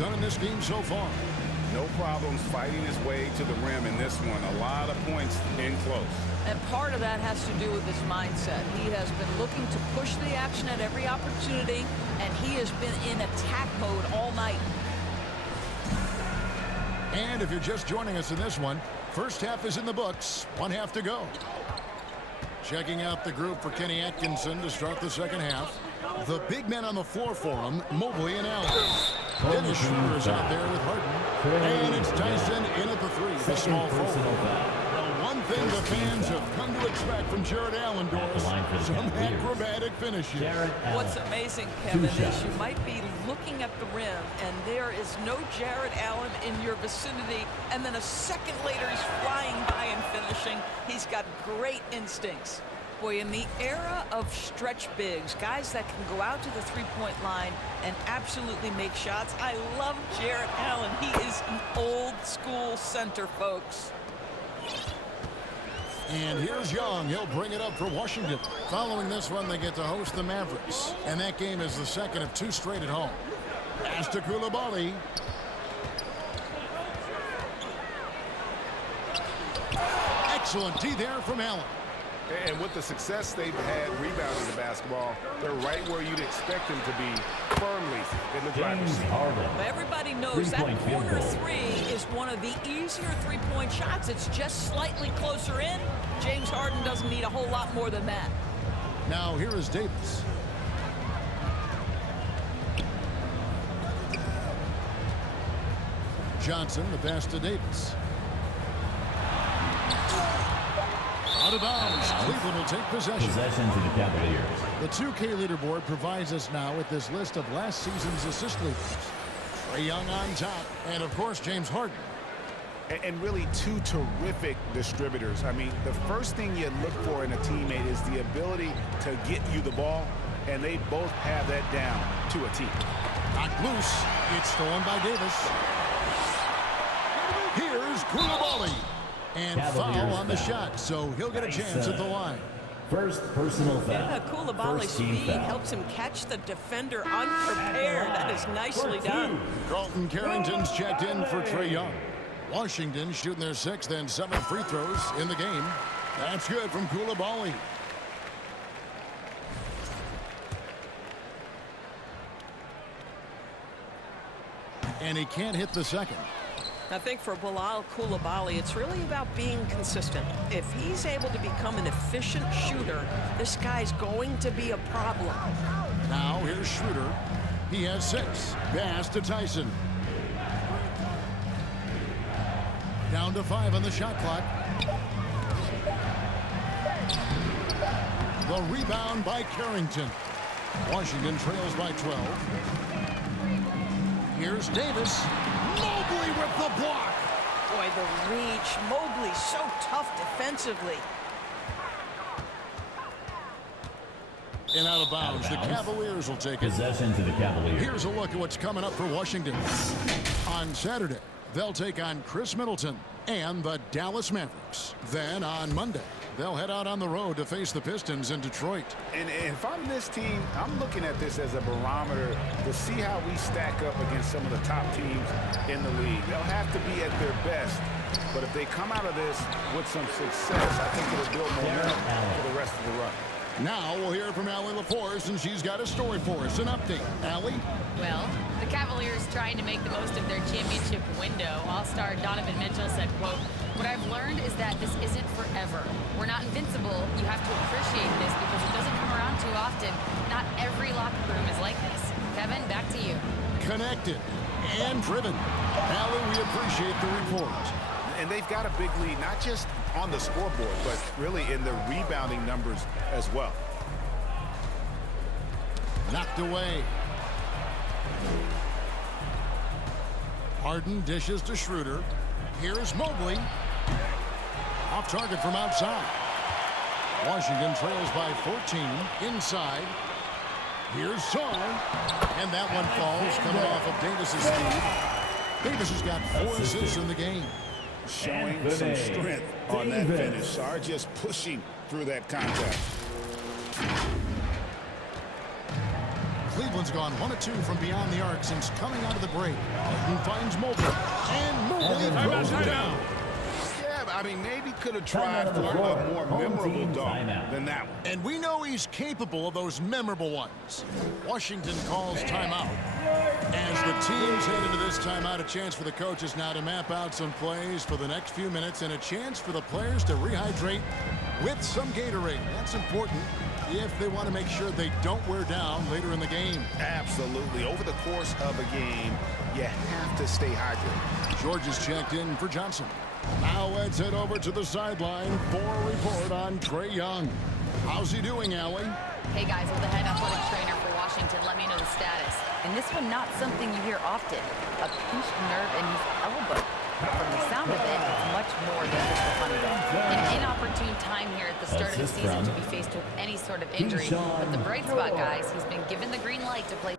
done in this game so far. No problems fighting his way to the rim in this one. A lot of points in close. And part of that has to do with his mindset. He has been looking to push the action at every opportunity, and he has been in attack mode all night. And if you're just joining us in this one, first half is in the books. 1 half to go. Checking out the group for Kenny Atkinson to start the second half. The big men on the floor for him, Mobley and Allen. Dennis Schroeder is out there with Harden. And it's Tyson in at the three, the small forward. One thing the fans have come to expect from Jared Allen, Doris, some acrobatic finishes. What's amazing, Kevin, is you might be looking at the rim, and there is no Jared Allen in your vicinity, and then a second later he's flying by and finishing. He's got great instincts. Boy, in the era of stretch bigs, guys that can go out to the three-point line and absolutely make shots, I love Jared Allen. He is an old-school center, folks. And here's Young. He'll bring it up for Washington. Following this one, they get to host the Mavericks. And that game is the second of 2 straight at home. Pass to Coulibaly. Excellent D there from Allen. And with the success they've had rebounding the basketball, they're right where you'd expect them to be, firmly in the driver's seat. Everybody knows that corner three is one of the easier three-point shots. It's just slightly closer in. James Harden doesn't need a whole lot more than that. Now here is Davis. Johnson, the pass to Davis. Out of bounds. Cleveland will take possession. Possession to the Cavaliers. The 2K leaderboard provides us now with this list of last season's assist leaders. Trae Young on top, and of course James Harden. And really 2 terrific distributors. I mean, the first thing you look for in a teammate is the ability to get you the ball, and they both have that down to a T. Knocked loose. It's stolen by Davis. Here's Coulibaly. And foul on the shot, so he'll get a chance at the line. First personal foul. Yeah, Coulibaly's speed helps him catch the defender unprepared. That is nicely done. Carlton Carrington's checked in for Trae Young. Washington shooting their 6th and 7th free throws in the game. That's good from Coulibaly. And he can't hit the second. I think for Bilal Coulibaly, it's really about being consistent. If he's able to become an efficient shooter, this guy's going to be a problem. Now here's Schroeder. He has 6. Pass to Tyson. Down to 5 on the shot clock. The rebound by Carrington. Washington trails by 12. Here's Davis. Mobley with the block. Boy, the reach. Mobley so tough defensively. And out of bounds. The Cavaliers will take it. Possession to the Cavaliers. Here's a look at what's coming up for Washington. On Saturday, they'll take on Chris Middleton and the Dallas Mavericks. Then on Monday, they'll head out on the road to face the Pistons in Detroit. And if I'm this team, I'm looking at this as a barometer to see how we stack up against some of the top teams in the league. They'll have to be at their best, but if they come out of this with some success, I think it'll build momentum for the rest of the run. Now we'll hear from Allie LaForce, and she's got a story for us. An update. Allie? Well, the Cavaliers trying to make the most of their championship window. All-star Donovan Mitchell said, quote, "What I've learned is that this isn't forever. We're not invincible. You have to appreciate this because it doesn't come around too often. Not every locker room is like this." Kevin, back to you. Connected and driven. Allie, we appreciate the report. And they've got a big lead, not just on the scoreboard, but really in the rebounding numbers as well. Knocked away. Harden dishes to Schroeder. Here's Mobley. Off target from outside. Washington trails by 14 inside. Here's Saul. And that one falls coming off of Davis's speed. Davis has got 4 assists in the game. Showing some strength on that finish. Sarr just pushing through that contact. Cleveland Cleveland's gone 1 of 2 from beyond the arc since coming out of the break. He finds Mobley, and Mobley throws it down. Yeah, I mean, maybe could have tried for a more memorable dunk than that one. And we know he's capable of those memorable ones. Washington calls timeout. As the teams head into this timeout, a chance for the coaches now to map out some plays for the next few minutes and a chance for the players to rehydrate with some Gatorade. That's important if they want to make sure they don't wear down later in the game. Absolutely. Over the course of a game, you have to stay hydrated. George is checked in for Johnson. Now let's head over to the sideline for a report on Trae Young. How's he doing, Allie? Hey guys, with the head athletic trainer for Washington, let me know the status. And this one, not something you hear often. A pinched nerve in his elbow. From the sound of it, it's much more than just a funny bone. An inopportune time here at the start of the season to be faced with any sort of injury. But the bright spot, guys, he's been given the green light to play.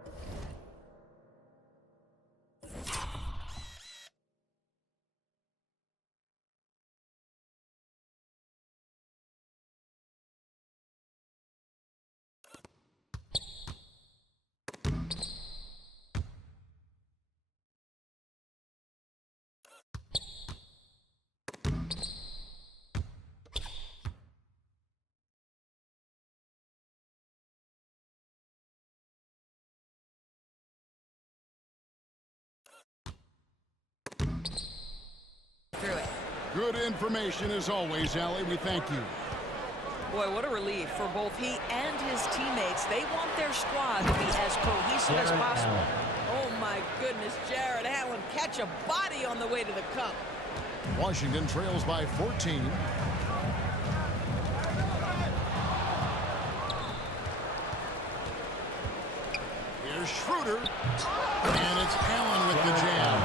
Through it. Good information as always, Allie. We thank you. Boy, what a relief for both he and his teammates. They want their squad to be as cohesive as possible. Oh, my goodness, Jared Allen catch a body on the way to the cup. Washington trails by 14. Here's Schroeder. And it's Allen with the jam.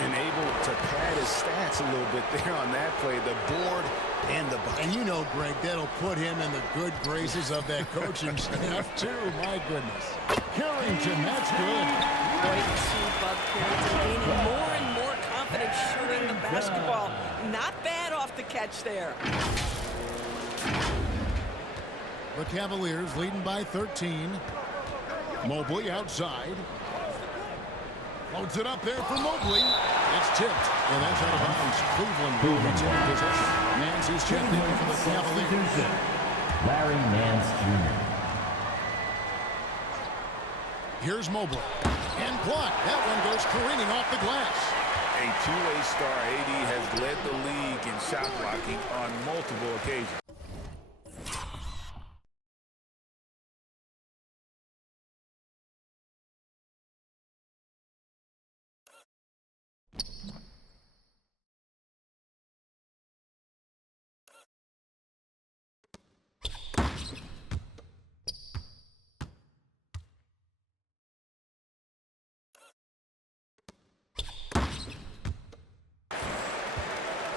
And able to pad his stats a little bit there on that play. The board and the bucket. And you know, Greg, that'll put him in the good graces of that coaching staff, too. My goodness. Harrington, that's good. Great soup up Carrington, gaining more and more confidence shooting the basketball. Not bad off the catch there. The Cavaliers leading by 13. Mobley outside. Loads it up there for Mobley. It's tipped, and that's out of bounds. Cleveland will retain possession. Nance is checked in for the Cavaliers. Larry Nance Jr. Here's Mobley. And blocked. That one goes careening off the glass. A two-way star, AD has led the league in shot blocking on multiple occasions.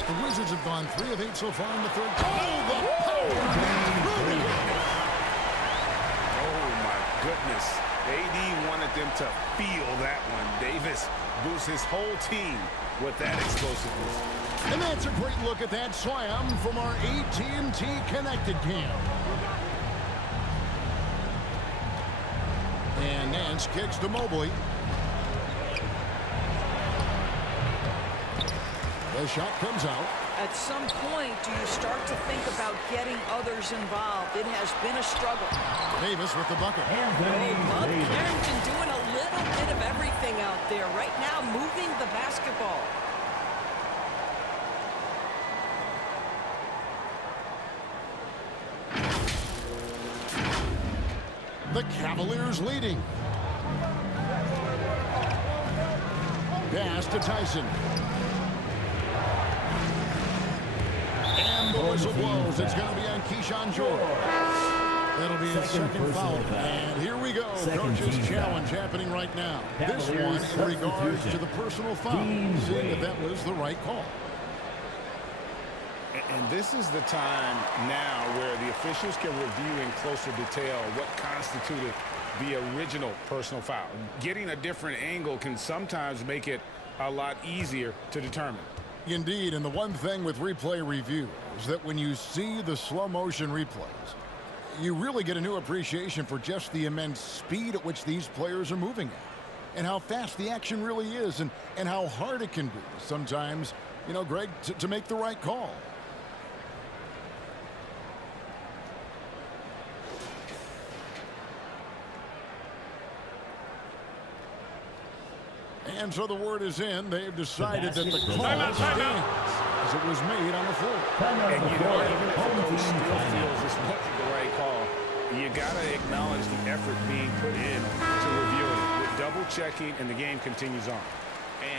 The Wizards have gone 3 of 8 so far in the third. Oh, the power! Oh, my goodness. AD wanted them to feel that one. Davis boosts his whole team with that explosiveness. And that's a great look at that slam from our AT&T Connected Cam. And Nance kicks to Mobley. The shot comes out. At some point, do you start to think about getting others involved? It has been a struggle. Davis with the bucket. Bud Carrington doing a little bit of everything out there. Right now, moving the basketball. The Cavaliers leading. Pass to Tyson. And the whistle blows. It's going to be on Keyshawn George. That'll be his second foul. And here we go. Coach's challenge happening right now. This one in regards to the personal foul. Seeing if that was the right call. And this is the time now where the officials can review in closer detail what constituted the original personal foul. Getting a different angle can sometimes make it a lot easier to determine. Indeed, and the one thing with replay review is that when you see the slow motion replays, You really get a new appreciation for just the immense speed at which these players are moving at, and how fast the action really is, and how hard it can be sometimes, you know, Greg, to make the right call. And so the word is in. They've decided that the call stands as it was made on the floor. And you know, even if the coach still feels this wasn't the right call, you got to acknowledge the effort being put in to review it. With double checking, and the game continues on.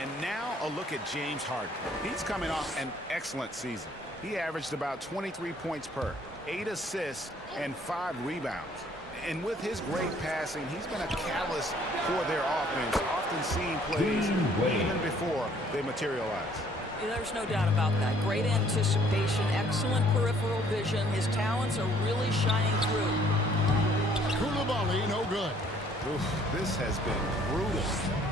And now a look at James Harden. He's coming off an excellent season. He averaged about 23 points per, 8 assists, and 5 rebounds. And with his great passing, he's been a catalyst for their offense, often seeing plays even before they materialize. There's no doubt about that. Great anticipation, excellent peripheral vision. His talents are really shining through. Koulibaly, no good. Oof, this has been brutal.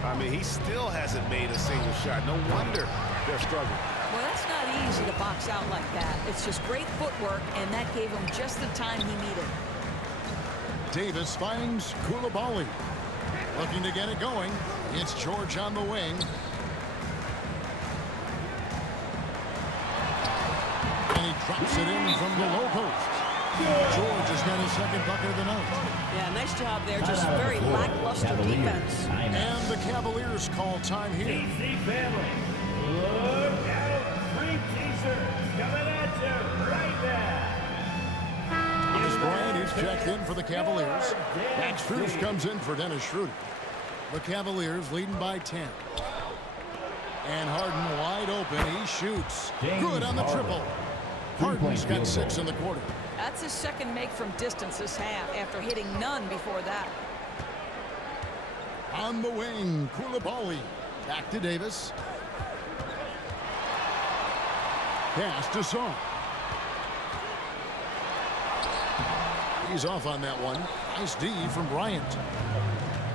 I mean, he still hasn't made a single shot. No wonder they're struggling. Well, that's not easy to box out like that. It's just great footwork, and that gave him just the time he needed. Davis finds Koulibaly. Looking to get it going. It's George on the wing. And he drops it in from the low post. George has got his second bucket of the night. Yeah, nice job there. Just very lackluster defense. And the Cavaliers call time here. DC family, look out. Free t-shirts coming at you right now. Thomas Bryant is checked in for the Cavaliers. Max Strus comes in for Dennis Schroeder. The Cavaliers leading by 10. And Harden wide open. He shoots. Good on the triple. Harden's got 6 in the quarter. That's his second make from distance this half after hitting none before that. On the wing, Koulibaly. Back to Davis. Pass to Song. He's off on that one. Nice D from Bryant.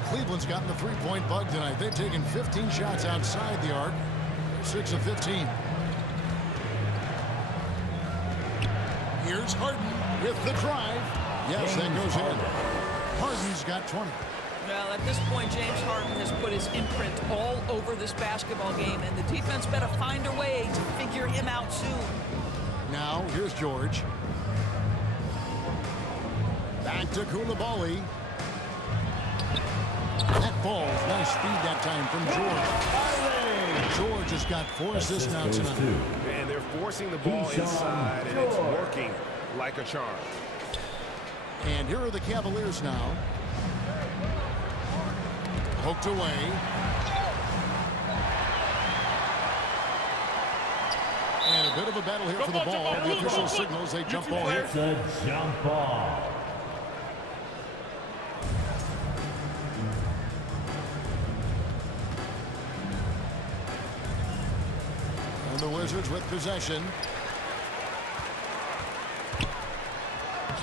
Cleveland's gotten the three-point bug tonight. They've taken 15 shots outside the arc. 6 of 15. Here's Harden with the drive. Yes, that goes in. Harden's got 20. Well, at this point, James Harden has put his imprint all over this basketball game, and the defense better find a way to figure him out soon. Now, here's George. Back to Koulibaly. That ball's nice speed that time from George. George has got 4 assists now tonight. And they're forcing the ball inside, and it's working like a charm. And here are the Cavaliers now. Hooked away. And a bit of a battle here for the ball. The official signals a jump ball here. It's a jump ball. And the Wizards with possession.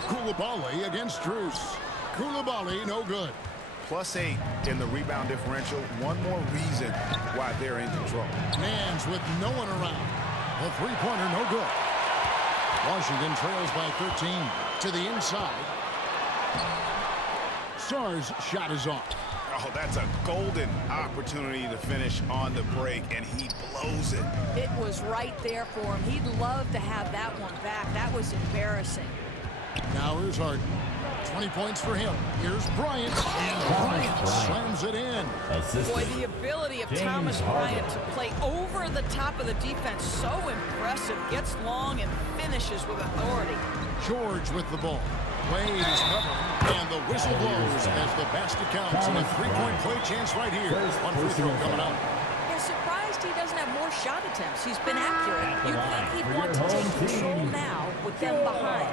Koulibaly against Strus. Koulibaly, no good. +8 in the rebound differential. One more reason why they're in control. Mans with no one around. The three-pointer, no good. Washington trails by 13 to the inside. Sarr's shot is off. Oh, that's a golden opportunity to finish on the break, and he blows it. It was right there for him. He'd love to have that one back. That was embarrassing. Now here's Harden. 20 points for him. Here's Bryant. And Bryant slams it in. Boy, the ability of Thomas Bryant to play over the top of the defense, so impressive. Gets long and finishes with authority. George with the ball. Wade is covering. And the whistle blows as the basket counts. And a three-point play chance right here. One free throw coming up. I'm surprised he doesn't have more shot attempts. He's been accurate. You'd think he'd want to take control now with them behind.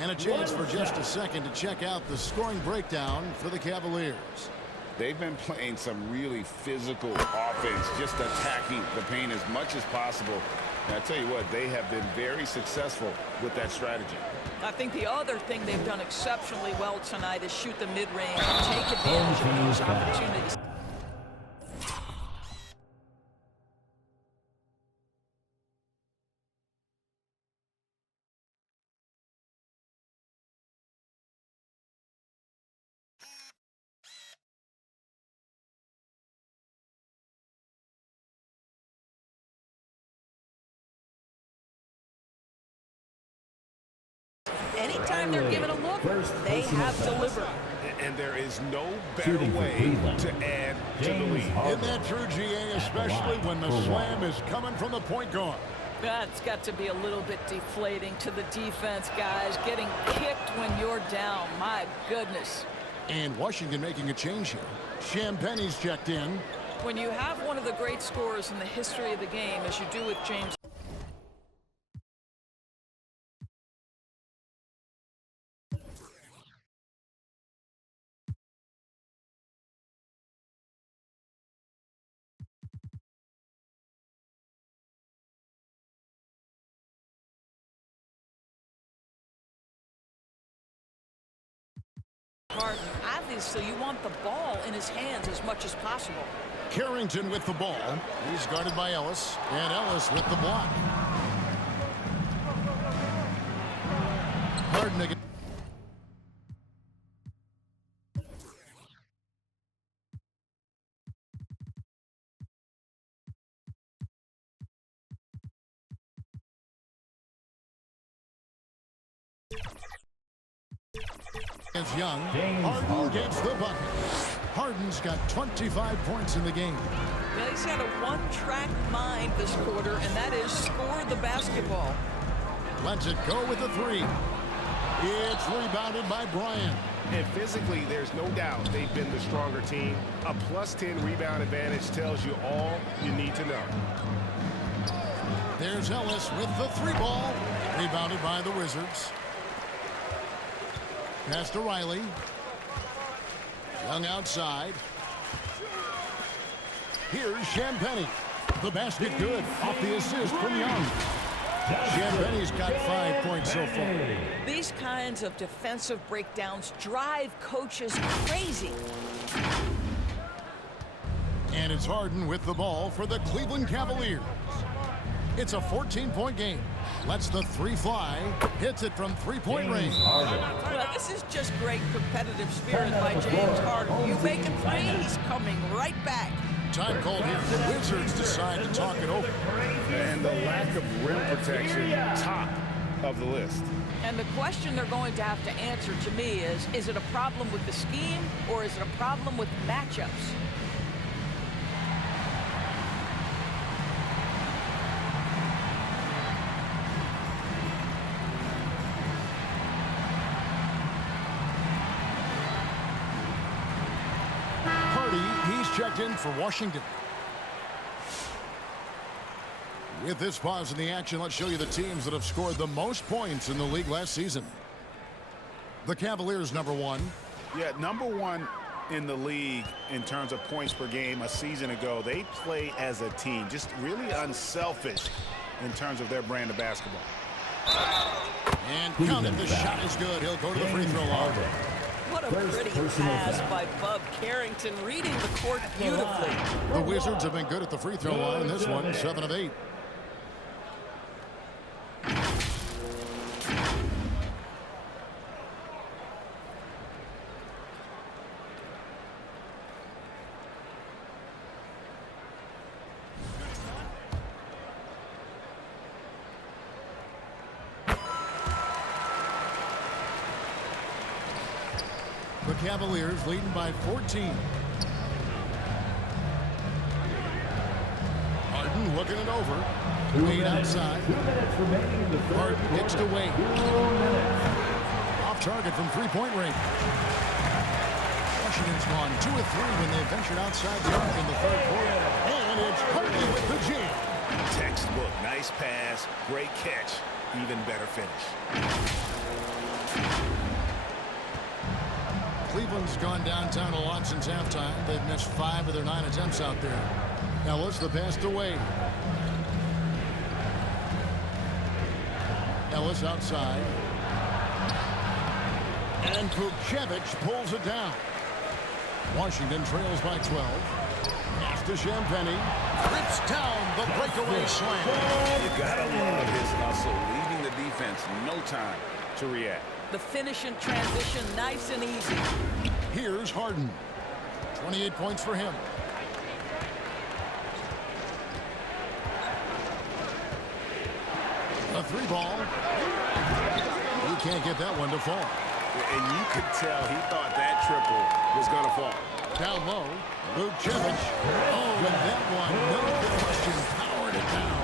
And a chance for just a second to check out the scoring breakdown for the Cavaliers. They've been playing some really physical offense, just attacking the paint as much as possible. And I tell you what, they have been very successful with that strategy. I think the other thing they've done exceptionally well tonight is shoot the mid-range and take advantage of those opportunities. anytime they're given a look, they have delivered. And there is no better way to add to the lead. Isn't that true, GA, especially when the slam is coming from the point guard? That's got to be a little bit deflating to the defense, guys. Getting kicked when you're down. My goodness. And Washington making a change here. Champagne's checked in. When you have one of the great scorers in the history of the game, as you do with James. Harden, obviously you want the ball in his hands as much as possible. Carrington with the ball. He's guarded by Ellis. And Ellis with the block. Harden again. It's Young. Harden gets the bucket. Harden's got 25 points in the game. Yeah, he's had a one-track mind this quarter, and that is score the basketball. Lets it go with the three. It's rebounded by Bryant. And physically, there's no doubt they've been the stronger team. A +10 rebound advantage tells you all you need to know. There's Ellis with the three ball. Rebounded by the Wizards. Pass to Riley. Young outside. Here's Champagnie. The basket good off the assist from Young. Champagnie's got 5 points so far. These kinds of defensive breakdowns drive coaches crazy. And it's Harden with the ball for the Cleveland Cavaliers. It's a 14-point game. Lets the three fly. Hits it from three-point range. Well, this is just great competitive spirit by James Harden. You make a three, he's coming right back. Time called here. The Wizards decide to talk it over. And the lack of rim protection, top of the list. And the question they're going to have to answer to me is it a problem with the scheme or is it a problem with matchups? He's checked in for Washington. With this pause in the action, let's show you the teams that have scored the most points in the league last season. The Cavaliers, #1. Yeah, #1 in the league in terms of points per game a season ago. They play as a team, just really unselfish in terms of their brand of basketball. And counted. The shot is good. He'll go to the free throw line. What a pretty pass by Bub Carrington, reading the court beautifully. The Wizards have been good at the free throw line in this one, 7 of 8. The Cavaliers leading by 14. Harden looking it over. Wade outside. Harden gets to Wade. Off target from three-point range. Washington's gone 2 of 3 when they ventured outside the arc in the third quarter. And it's Harden with the jam. Textbook, nice pass, great catch, even better finish. Cleveland's gone downtown a lot since halftime. They've missed 5 of their 9 attempts out there. Ellis, the pass to Wade. Ellis outside. And Kukoc pulls it down. Washington trails by 12. Pass to Champagnie. Rips down the breakaway slam. You gotta love his hustle, leaving the defense no time to react. The finish in transition, nice and easy. Here's Harden. 28 points for him. The three ball. He can't get that one to fall. And you could tell he thought that triple was going to fall. Down low, Vucevic. Oh, and that one, no question, powered it down.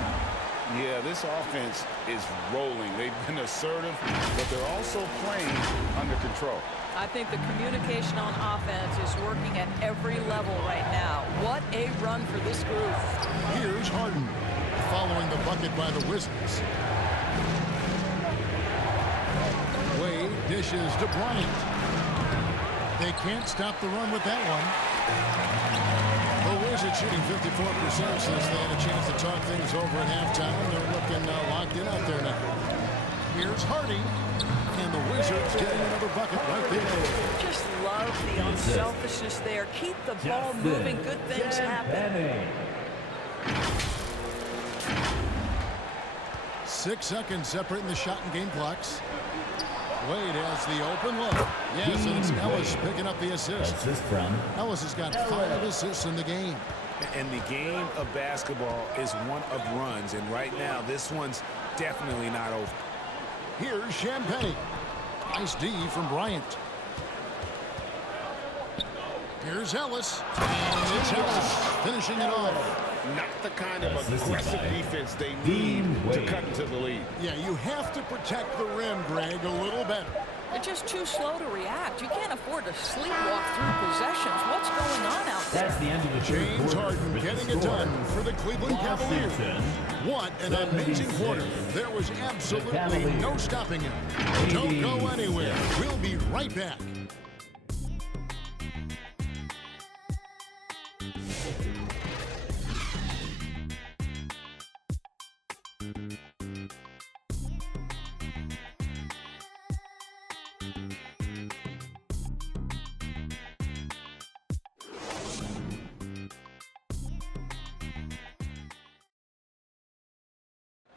Yeah, this offense is rolling. They've been assertive, but they're also playing under control. I think the communication on offense is working at every level right now. What a run for this group. Here's Harden, following the bucket by the Wizards. Wade dishes to Bryant. They can't stop the run with that one. The Wizards shooting 54% since they had a chance to talk things over at halftime. They're looking locked in out there now. Here's Hardy. And the Wizards getting another bucket right there. Just love the unselfishness there. Keep the ball moving. Good things happen. 6 seconds separating the shot and game clocks. Wade has the open look. Yes, and it's Ellis picking up the assist. Ellis has got 5 assists in the game. And the game of basketball is one of runs. And right now, this one's definitely not over. Here's Champagnie. Nice D from Bryant. Here's Ellis. And it's Ellis finishing it off. Not the kind of aggressive defense they need to cut into the lead. Yeah, you have to protect the rim, Greg, a little better. They're just too slow to react. You can't afford to sleepwalk through possessions. What's going on out there? That's the end of the James Harden getting it done for the Cleveland Cavaliers. What an amazing quarter. There was absolutely no stopping him. Don't go anywhere. We'll be right back.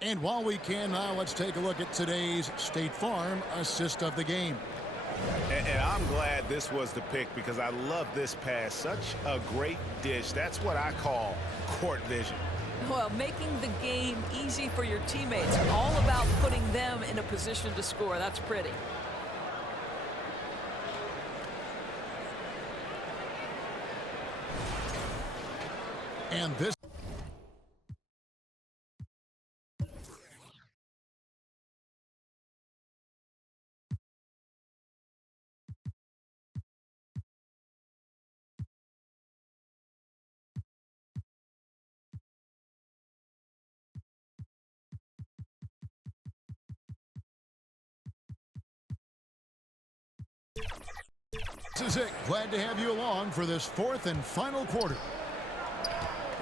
And while we can now, let's take a look at today's State Farm assist of the game. And I'm glad this was the pick because I love this pass. Such a great dish. That's what I call court vision. Well, making the game easy for your teammates. All about putting them in a position to score. That's pretty. And this is it. Glad to have you along for this 4th and final quarter.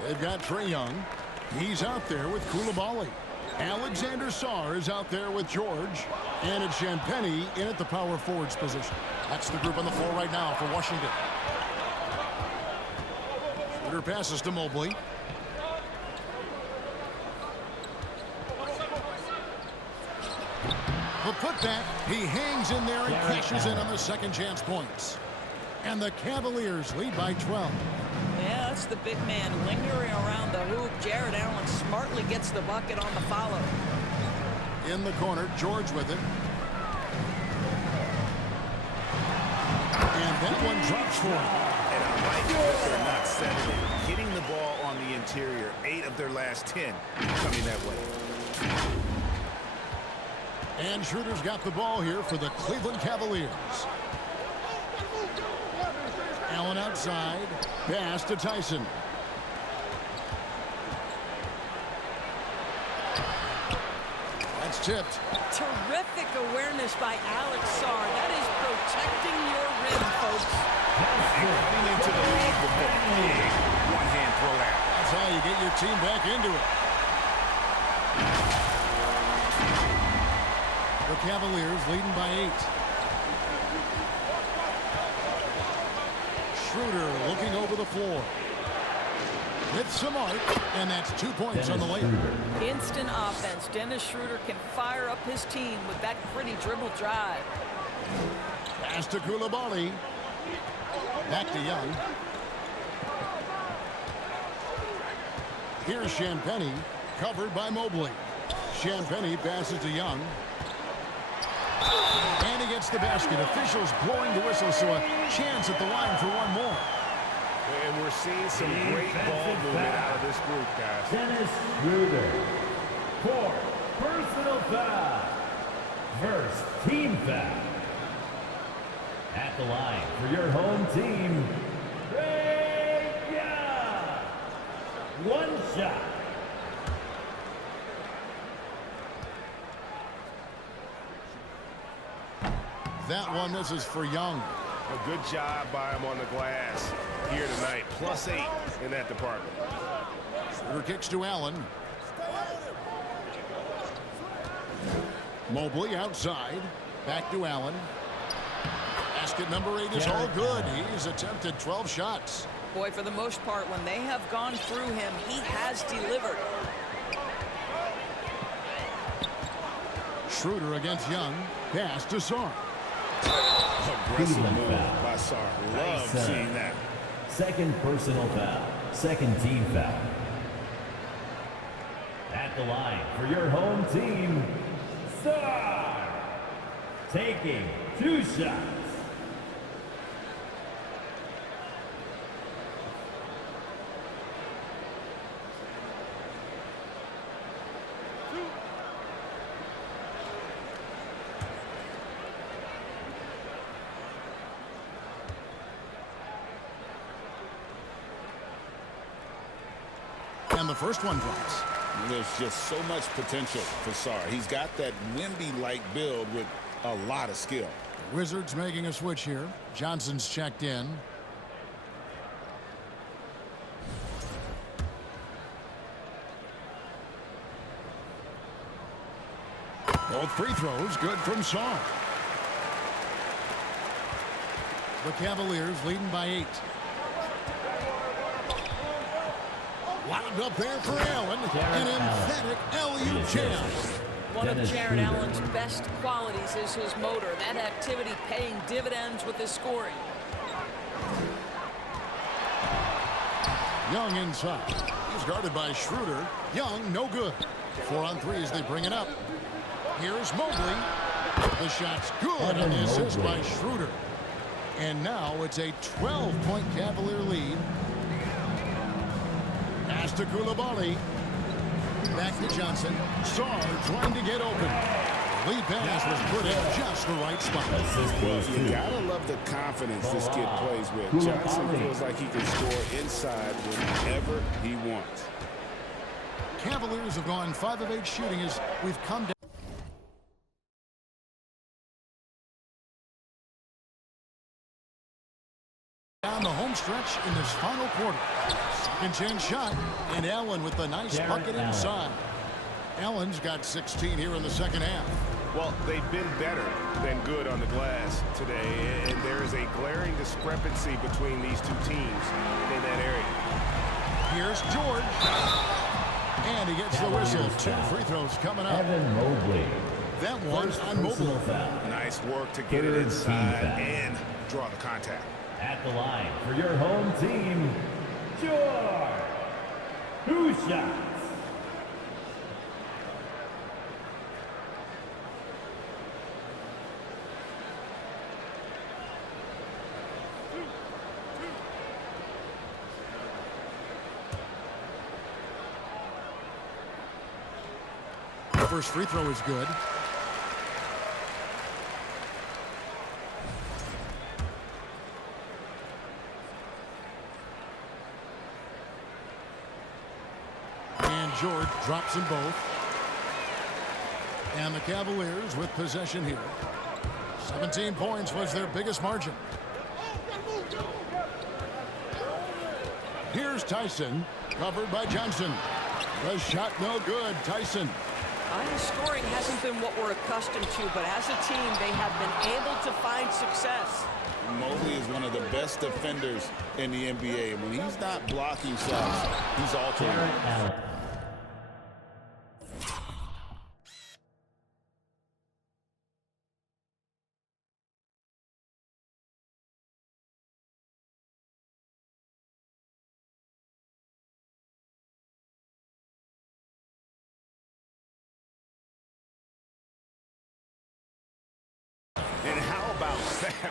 They've got Trae Young. He's out there with Coulibaly. Alexander Sarr is out there with George. And it's Champagnie in at the power forwards position. That's the group on the floor right now for Washington. Shooter passes to Mobley. The putback, he hangs in there and cashes in on the second chance points. And the Cavaliers lead by 12. Yeah, that's the big man lingering around the hoop. Jared Allen smartly gets the bucket on the follow. In the corner, George with it. And that one drops for him. And I like that they're not settling. Hitting the ball on the interior, 8 of their last 10 coming that way. And Schroeder's got the ball here for the Cleveland Cavaliers. Allen outside. Pass to Tyson. That's tipped. Terrific awareness by Alex Sarr. That is protecting your rim, folks. Coming into the lead with the big one-hand throw out. That's how you get your team back into it. The Cavaliers leading by 8. Schroeder looking over the floor. With some arc, and that's 2 points on the layup. Instant offense. Dennis Schroeder can fire up his team with that pretty dribble drive. Pass to Coulibaly. Back to Young. Here's Champagnie, covered by Mobley. Champagnie passes to Young. And he gets the basket. Officials blowing the whistle, so a chance at the line for one more. And we're seeing some great ball movement out of this group, guys. Dennis Schroeder. 4 personal foul. First team foul. At the line for your home team, Ray Young. 1 shot. That one misses for Young. A good job by him on the glass here tonight. +8 in that department. Schroeder kicks to Allen. Mobley outside. Back to Allen. Basket number 8 is all good. He's attempted 12 shots. Boy, for the most part, when they have gone through him, he has delivered. Schroeder against Young. Pass to Sarr. Aggressive move by Sarr. Love seeing that. Second personal foul. Second team foul. At the line for your home team, Sarr. Taking 2 shots. And the first one drops. There's just so much potential for Sarr. He's got that Wemby-like build with a lot of skill. Wizards making a switch here. Johnson's checked in. Both free throws good from Sarr. The Cavaliers leading by 8. Wound up there for Allen. An emphatic alley-oop jam. One of Jared Allen's best qualities is his motor. That activity paying dividends with his scoring. Young inside. He's guarded by Schroeder. Young, no good. 4 on 3 as they bring it up. Here's Mobley. The shot's good, and the assist by Schroeder. And now it's a 12-point Cavalier lead. Pass to Koulibaly. Back to Johnson. Sarr trying to get open. Lead pass was put in just the right spot. You gotta love the confidence this kid plays with. Johnson feels like he can score inside whenever he wants. Cavaliers have gone 5 of 8 shooting as we've come down the home stretch in this final quarter. Second chance shot, and Allen with the nice bucket inside. Allen's got 16 here in the second half. Well, they've been better than good on the glass today, and there is a glaring discrepancy between these two teams in that area. Here's George. And he gets the whistle. 2 free throws coming up. Evan Mobley. That one on Mobley. Nice work to get it inside and draw the contact. At the line for your home team, George. 2 shots. First free throw is good. And George drops them both. And the Cavaliers with possession here. 17 points was their biggest margin. Here's Tyson, covered by Johnson. The shot no good. Tyson. His scoring hasn't been what we're accustomed to, but as a team, they have been able to find success. Mobley is one of the best defenders in the NBA. When he's not blocking shots, he's altering.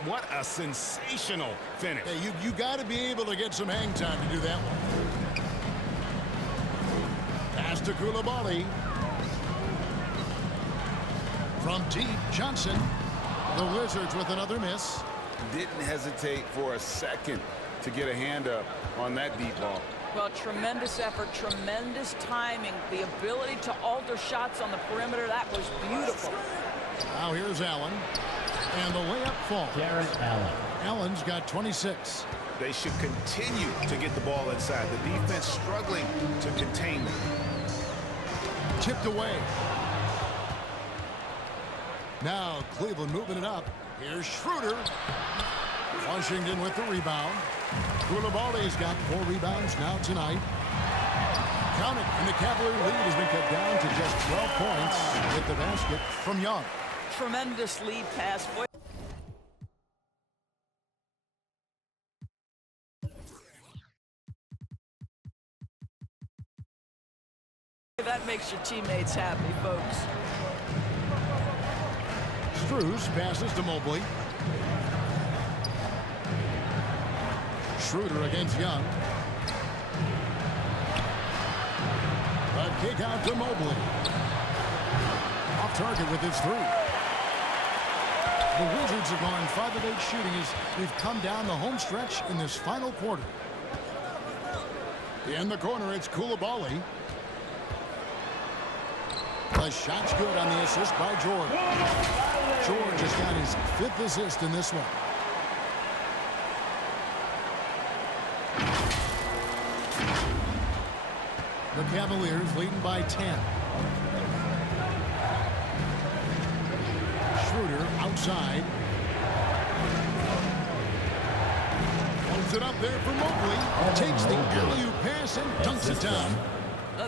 What a sensational finish. Hey, you got to be able to get some hang time to do that one. Pass to Koulibaly. From deep, Johnson. The Wizards with another miss. Didn't hesitate for a second to get a hand up on that deep ball. Well, tremendous effort, tremendous timing, the ability to alter shots on the perimeter. That was beautiful. Now here's Allen. And the layup falls. Jared Allen. Allen's got 26. They should continue to get the ball inside. The defense struggling to contain them. Tipped away. Now Cleveland moving it up. Here's Schroeder. Washington with the rebound. Koulibaly's got 4 rebounds now tonight. Count it, and the Cavalier lead has been cut down to just 12 points with the basket from Young. Tremendous lead pass. Boy. That makes your teammates happy, folks. Strus passes to Mobley. Schroeder against Young. A kick out to Mobley. Off target with his 3. The Wizards have gone 5 of 8 shooting as we've come down the home stretch in this final quarter. In the corner, it's Koulibaly. The shot's good on the assist by George. George has got his 5th assist in this one. The Cavaliers leading by 10. Schroeder outside. Holds it up there for Mobley. Takes the alley-oop pass and dunks it down.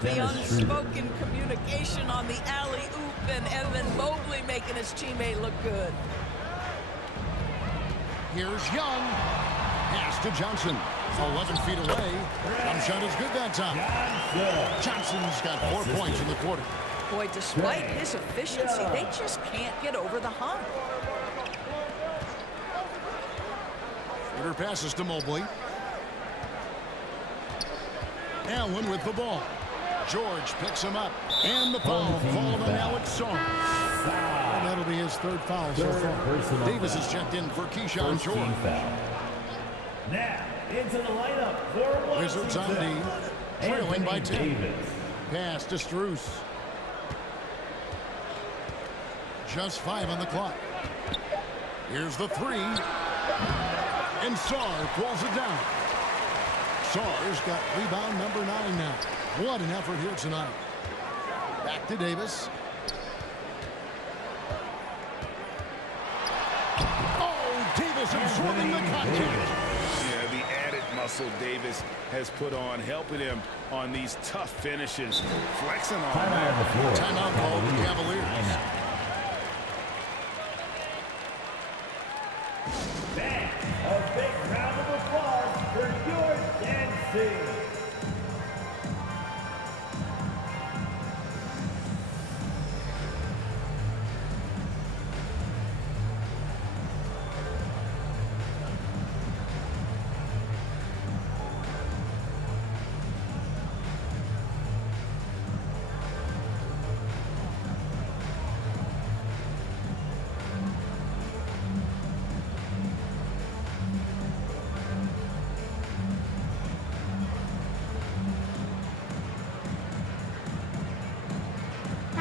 The unspoken communication on the alley-oop, and Evan Mobley making his teammate look good. Here's Young. Pass to Johnson. 11 feet away. Jump shot is good that time. Johnson's got 4 points in the quarter. Boy, despite his efficiency, they just can't get over the hump. Schroeder passes to Mobley. Allen with the ball. George picks him up. And the foul called on Alex Song. And that'll be his 3rd foul so far. Davis is checked in for Keyshawn George. Now, into the lineup for Wizards on D. Trailing by 10. Pass to Strus. Just 5 on the clock. Here's the 3. And Sarr pulls it down. Sarr's got rebound number 9 now. What an effort here tonight. Back to Davis. Oh, Davis absorbing the contact. Yeah, the added muscle Davis has put on, helping him on these tough finishes. Flexing on that. Timeout called the Cavaliers. Man, a big round of applause for George Dancing.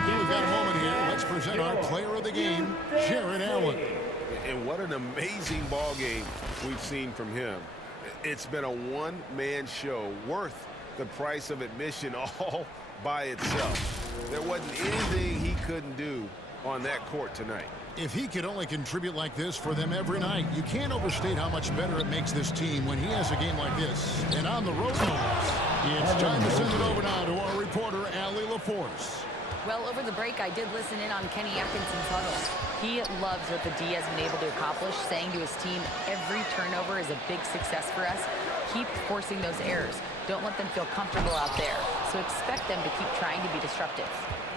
We've got a moment here. Let's present our player of the game, Jared Allen. And what an amazing ball game we've seen from him. It's been a one-man show worth the price of admission all by itself. There wasn't anything he couldn't do on that court tonight. If he could only contribute like this for them every night, you can't overstate how much better it makes this team when he has a game like this. And on the road moments, it's time to send it over now to our reporter, Allie LaForce. Well, over the break, I did listen in on Kenny Atkinson's huddle. He loves what the D has been able to accomplish, saying to his team, every turnover is a big success for us. Keep forcing those errors. Don't let them feel comfortable out there. So expect them to keep trying to be disruptive.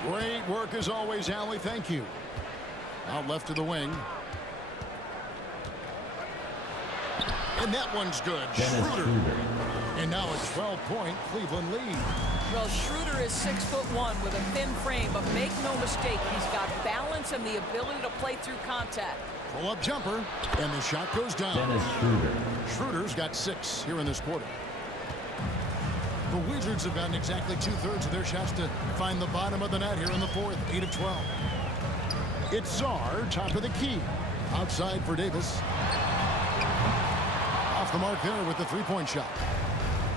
Great work as always, Allie. Thank you. Out left to the wing. And that one's good. Schroeder. And now a 12-point Cleveland lead. Well, Schroeder is 6'1" with a thin frame, but make no mistake, he's got balance and the ability to play through contact. Pull-up jumper, and the shot goes down. Schroeder's got 6 here in this quarter. The Wizards have gotten exactly 2/3 of their shots to find the bottom of the net here in the fourth, 8 of 12. It's Czar, top of the key. Outside for Davis. Off the mark there with the three-point shot.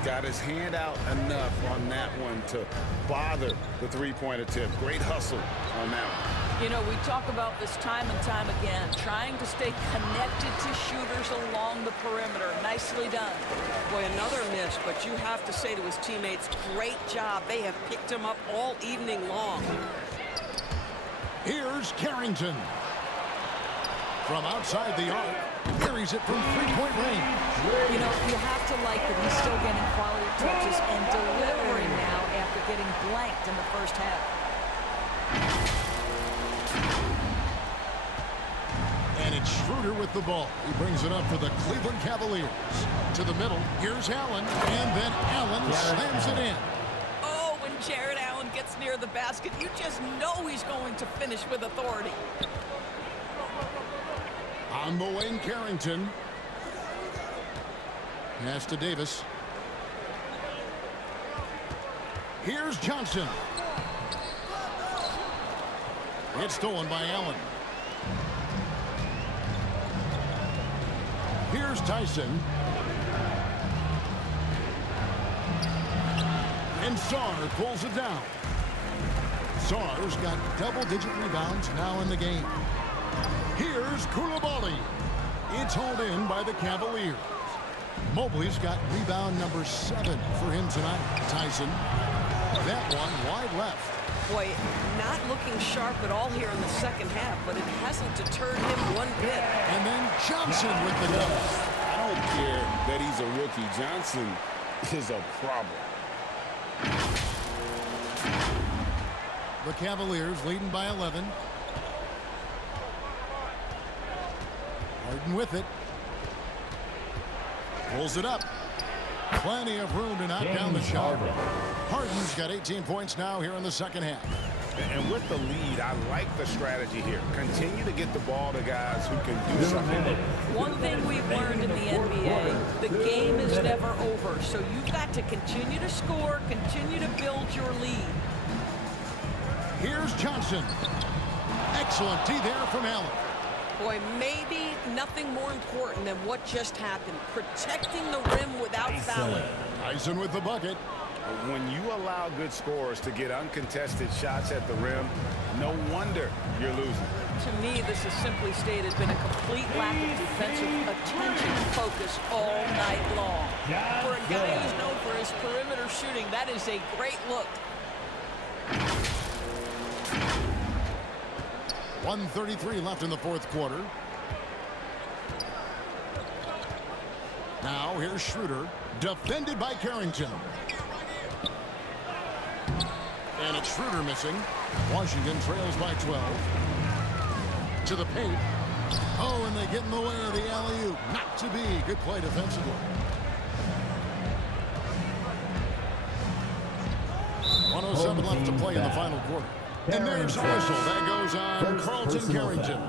Got his hand out enough on that one to bother the three-point attempt. Great hustle on that one. You know, we talk about this time and time again, trying to stay connected to shooters along the perimeter. Nicely done. Boy, another miss, but you have to say to his teammates, great job. They have picked him up all evening long. Here's Carrington. From outside the arc, buries it from three-point range. You know, you have to like that he's still getting quality touches and delivering now after getting blanked in the first half. And it's Schroeder with the ball. He brings it up for the Cleveland Cavaliers. To the middle, here's Allen, and then Allen slams it in. Oh, when Jared Allen gets near the basket, you just know he's going to finish with authority. On the wing, Carrington. Pass to Davis. Here's Johnson. It's stolen by Allen. Here's Tyson. And Sarr pulls it down. Sarr's got double-digit rebounds now in the game. Here's Koulibaly. It's hauled in by the Cavaliers. Mobley's got rebound number 7 for him tonight. Tyson. That one wide left. Boy, not looking sharp at all here in the second half, but it hasn't deterred him one bit. And then Johnson with the double. I don't care that he's a rookie. Johnson is a problem. The Cavaliers leading by 11. Harden with it. Pulls it up. Plenty of room to knock down the shot. Harden's got 18 points now here in the second half. And with the lead, I like the strategy here. Continue to get the ball to guys who can do something. One thing we've learned in the NBA, the game is never over. So you've got to continue to score, continue to build your lead. Here's Johnson. Excellent D there from Allen. Boy, maybe nothing more important than what just happened. Protecting the rim without fouling. Tyson with the bucket. When you allow good scorers to get uncontested shots at the rim, no wonder you're losing. To me, this is simply stated been a complete lack of defensive attention and focus all night long. For a guy who's known for his perimeter shooting, that is a great look. 1:33 left in the fourth quarter. Now here's Schroeder, defended by Carrington. And it's Schroeder missing. Washington trails by 12. To the paint. Oh, and they get in the way of the alley-oop. Not to be. Good play defensively. .107 left to play in the final quarter. And there's a whistle. That goes on Carlton Carrington.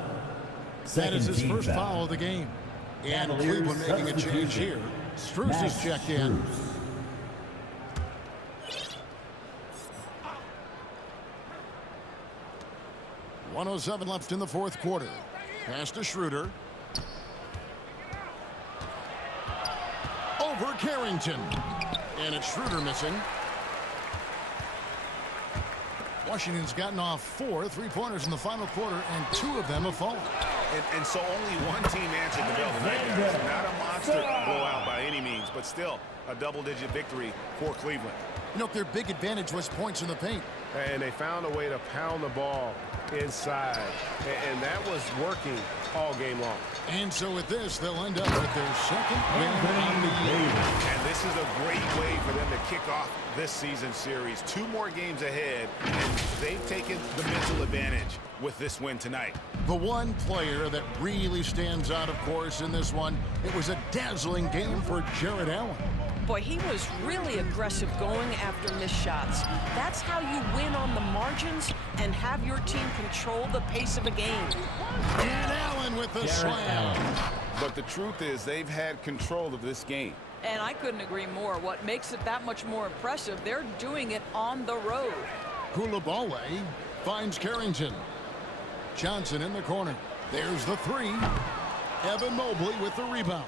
That is his first foul of the game. And Cleveland making a change here. Strus is checked in. 1:07 left in the fourth quarter. Pass to Schroeder. Over Carrington. And it's Schroeder missing. Washington's gotten off 4 three-pointers in the final quarter, and 2 of them have fallen. And so only one team answered the bell tonight, guys. Not a monster blowout by any means, but still a double-digit victory for Cleveland. You know, their big advantage was points in the paint. And they found a way to pound the ball inside. And that was working all game long. And so with this, they'll end up with their second win on the year. And this is a great way for them to kick off this season series. 2 more games ahead, and they've taken the mental advantage with this win tonight. The one player that really stands out, of course, in this one, it was a dazzling game for Jared Allen. Boy, he was really aggressive going after missed shots. That's how you win on the margins and have your team control the pace of a game. And Allen with the slam. But the truth is they've had control of this game. And I couldn't agree more. What makes it that much more impressive, they're doing it on the road. Koulibaly finds Carrington. Johnson in the corner. There's the three. Evan Mobley with the rebound.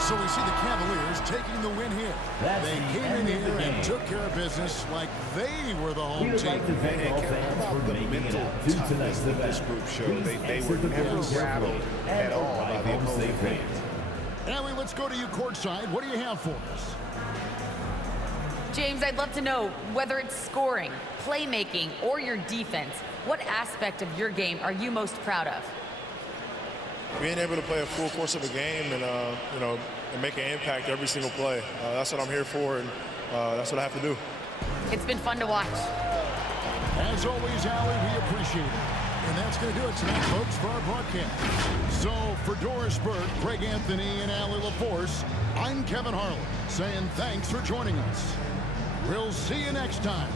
So we see the Cavaliers taking the win here. They came in here and took care of business like they were the home team. How about the mental toughness that this group showed? They were never rattled at all by the opposing fans. Allie, let's go to you courtside. What do you have for us? James, I'd love to know whether it's scoring, playmaking, or your defense. What aspect of your game are you most proud of? Being able to play a full course of a game and, and make an impact every single play. That's what I'm here for, and that's what I have to do. It's been fun to watch. As always, Allie, we appreciate it. And that's going to do it tonight, folks, for our broadcast. So, for Doris Burke, Greg Anthony, and Allie LaForce, I'm Kevin Harlan, saying thanks for joining us. We'll see you next time.